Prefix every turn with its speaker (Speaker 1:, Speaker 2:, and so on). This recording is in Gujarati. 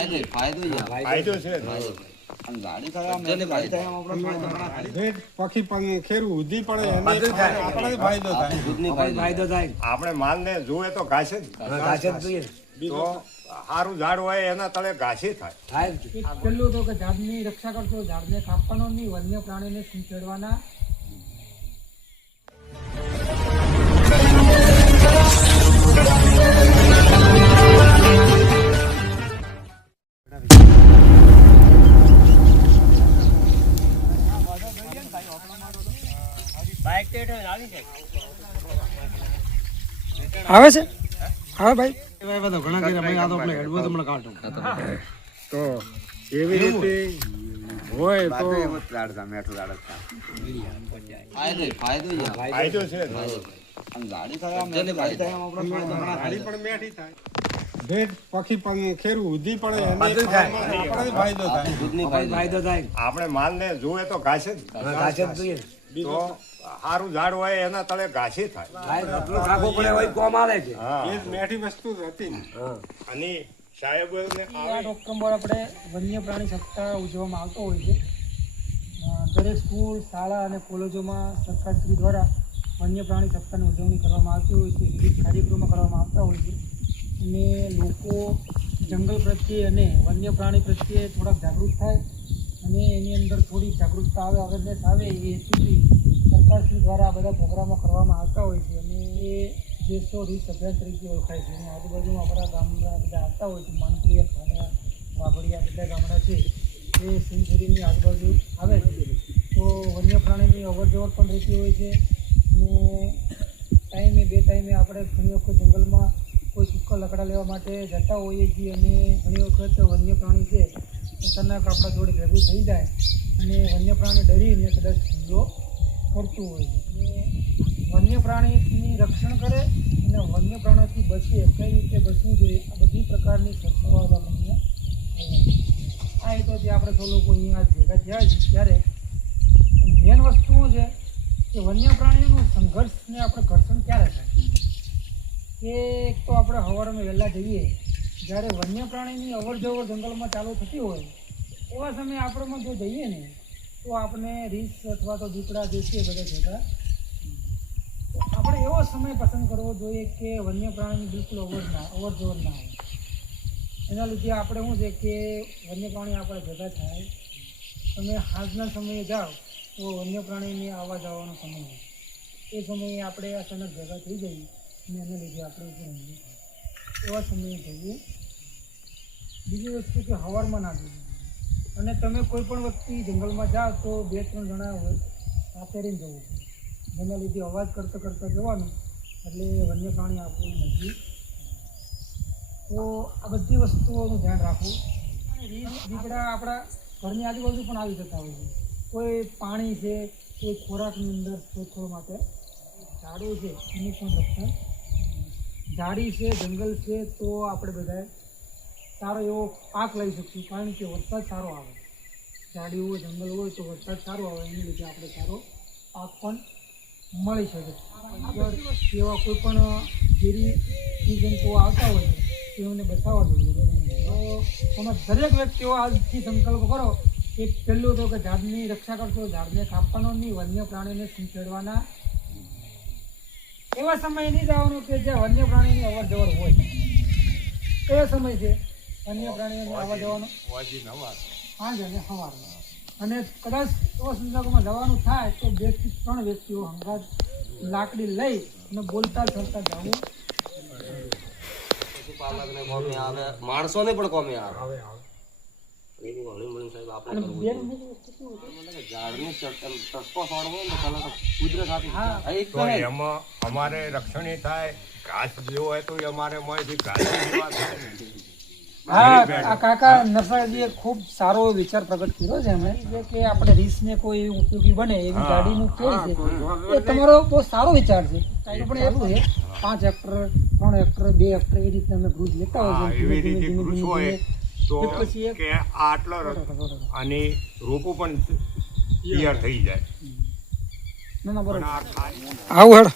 Speaker 1: ફાયદો
Speaker 2: ફાયદો ઘણા થાય.
Speaker 1: ભેટ પખી પંખી ખેરું ઉધી પડે એને
Speaker 3: બધું થાય.
Speaker 1: આપણે ફાયદો
Speaker 2: છે
Speaker 3: આપણે માલ
Speaker 1: ને માલને જોવે તો ઘાસે જ.
Speaker 3: ઘાસે જ જોઈએ.
Speaker 1: તો સારું ઝાડ હોય એના તળે ઘાસી થાય.
Speaker 4: પેલું તો કે ઝાડની રક્ષા કરશો ઝાડને કાપવાનો નહીં વન્ય પ્રાણીને છીંચડવાના જ છે. ફાયદો ભાઈ.
Speaker 1: એવા
Speaker 2: છે આપણે ફાયદો ઘણા
Speaker 1: ગાડી
Speaker 2: થાય.
Speaker 1: પણ મેઠી થાય. ભેટ પખી પંખી ખેરું ઉધી પડે એને
Speaker 3: બધું થાય.
Speaker 1: આપણે ફાયદો
Speaker 3: આપણે
Speaker 2: ફાયદો.
Speaker 3: ફાયદો.
Speaker 1: આપણે માલને જોવે તો ઘાસે જ.
Speaker 3: ઘાસે જ જોઈએ.
Speaker 1: તો સારું ઝાડ હોય એના તળે ઘાસી થાય.
Speaker 3: થાય આટલું પડે હોય કોમ આવે છે.
Speaker 1: એ જ મેઠી વસ્તુ હતી. અને સાહેબ
Speaker 4: આઠ ઓક્ટોબર આપણે વન્ય પ્રાણી સપ્તાહ ઉજવવામાં આવતો હોય છે. દરેક સ્કૂલ શાળા અને કોલેજોમાં સરકારશ્રી દ્વારા વન્ય પ્રાણી સપ્તાહની ઉજવણી કરવામાં આવતી હોય છે. વિવિધ કાર્યક્રમો કરવામાં આવતા હોય છે. અને લોકો જંગલ પ્રત્યે અને વન્ય પ્રાણી પ્રત્યે થોડાક જાગૃત થાય. અને એની અંદર થોડી જાગૃતતા આવે અવેરનેસ આવે, એ હેતુથી સરકારશ્રી દ્વારા આ બધા પ્રોગ્રામો કરવામાં આવતા હોય છે અને એ દેશો રીસ અભિયાન તરીકે ઓળખાય છે. અને આજુબાજુમાં અમારા ગામડા બધા આવતા હોય છે. માનપ્રિય ખાડા વાઘડિયા બધા ગામડા છે, એ સેન્ચુરીની આજુબાજુ આવે છે. તો વન્ય પ્રાણીની અવરજવર પણ રહેતી હોય છે. અને ટાઈમે બે ટાઈમે આપણે ઘણી વખત જંગલમાં કોઈ સૂકા લકડા લેવા માટે જતા હોઈએ છીએ અને ઘણી વખત વન્ય પ્રાણી છે અચાનક આપણા જોડે ભેગું થઈ જાય અને વન્ય પ્રાણી ડરીને કદાચ હુમલો કરતું હોય છે. વન્ય પ્રાણીની રક્ષણ કરે અને વન્ય પ્રાણીથી બચીએ કઈ રીતે બચવું જોઈએ? આ બધી પ્રકારની સંસ્થાઓ આપણને આ એ તો જે આપણે સૌ લોકો અહીંયા ભેગા થયા છે ત્યારે મેન વસ્તુ શું છે કે વન્ય પ્રાણીઓનું સંઘર્ષને આપણે ઘર્ષણ ક્યારે થાય? એક તો આપણે હવારમાં વહેલા જઈએ જ્યારે વન્ય પ્રાણીની અવર જવર જંગલમાં ચાલુ થતી હોય, એવા સમયે આપણેમાં જો જઈએ ને, તો આપણે રીસ અથવા તો દીપડા છે બધા ભેગા. આપણે એવો સમય પસંદ કરવો જોઈએ કે વન્ય પ્રાણીની બિલકુલ અવર ના અવર જવર ના હોય. એના લીધે આપણે શું છે કે વન્ય પ્રાણી આપણે ભેગા થાય. તમે આજના સમયે જાઓ, તો વન્ય પ્રાણીને આવવા જવાનો સમય હોય. એ સમયે આપણે અચાનક ભેગા થઈ જઈએ અને એના લીધે આપણે ઉપર એવા સમયે જઈએ બીજી વસ્તુ કે હવારમાં ના જઈએ અને તમે કોઈ પણ વ્યક્તિ જંગલમાં જાઓ તો બે ત્રણ જણા હોય રહીને જવું. જોઈએ જેના લીધે અવાજ કરતાં કરતાં જવાનું, એટલે વન્ય પ્રાણી આપવું નથી. તો આ બધી વસ્તુઓનું ધ્યાન રાખવું. અને આપણા ઘરની આજુબાજુ પણ આવી જતા હોય છે. કોઈ પાણી છે, કોઈ ખોરાકની અંદર શોધખોળ માટે. ઝાડો છે, એનું પણ રક્ષણ. ઝાડી છે, જંગલ છે, તો આપણે બધાએ સારો એવો પાક લઈ શકીશું, કારણ કે વરસાદ સારો આવે. ઝાડી હોય, જંગલ હોય, તો વરસાદ સારો આવે, એની લીધે આપણે સારો પાક પણ મળી શકે. એવા કોઈ પણ ઝેરી જંતુઓ આવતા હોય છે તેમને બચાવવા જોઈએ. તો તમે દરેક વ્યક્તિઓ આજથી સંકલ્પ કરો કે પહેલું તો કે ઝાડની રક્ષા કરશો, ઝાડને કાપવાનો નહીં, વન્ય પ્રાણીને છીંચડવાના એવા સમય નહીં જવાનું કે જ્યાં વન્ય પ્રાણીની અવર જવર હોય. કયો સમય છે? વન્ય પ્રાણીઓની આવવા જવાનો સાંજ અને સવારમાં અને કદાચ એવા સંજોગોમાં જવાનું થાય તો બેથી ત્રણ વ્યક્તિઓ હંગાજ લાકડી લઈ અને બોલતા ચાલતા જવું.
Speaker 5: માણસો ને આવે. માણસોને પણ કોમે આવે. મળીને સાહેબ આપણે
Speaker 1: અમારે રક્ષણી થાય ઘાસ જેવો હોય તો અમારે ઘાસ
Speaker 4: હા કાકા નરસાજીએ ખૂબ સારો વિચાર પ્રગટ કર્યો છે એમણે કે આપણે રીસને કોઈ ઉપયોગી બને એવી ગાડીનું કે છે? એ તમારો બહુ સારો વિચાર છે. પણ એવું છે. પાંચ હેક્ટર ત્રણ હેક્ટર બે હેક્ટર એ રીતે અમે ગ્રુપ લેતા હોય છે.
Speaker 1: તો. કે આટલો અને રોપો પણ તૈયાર થઈ જાય.
Speaker 4: આવું હેડ.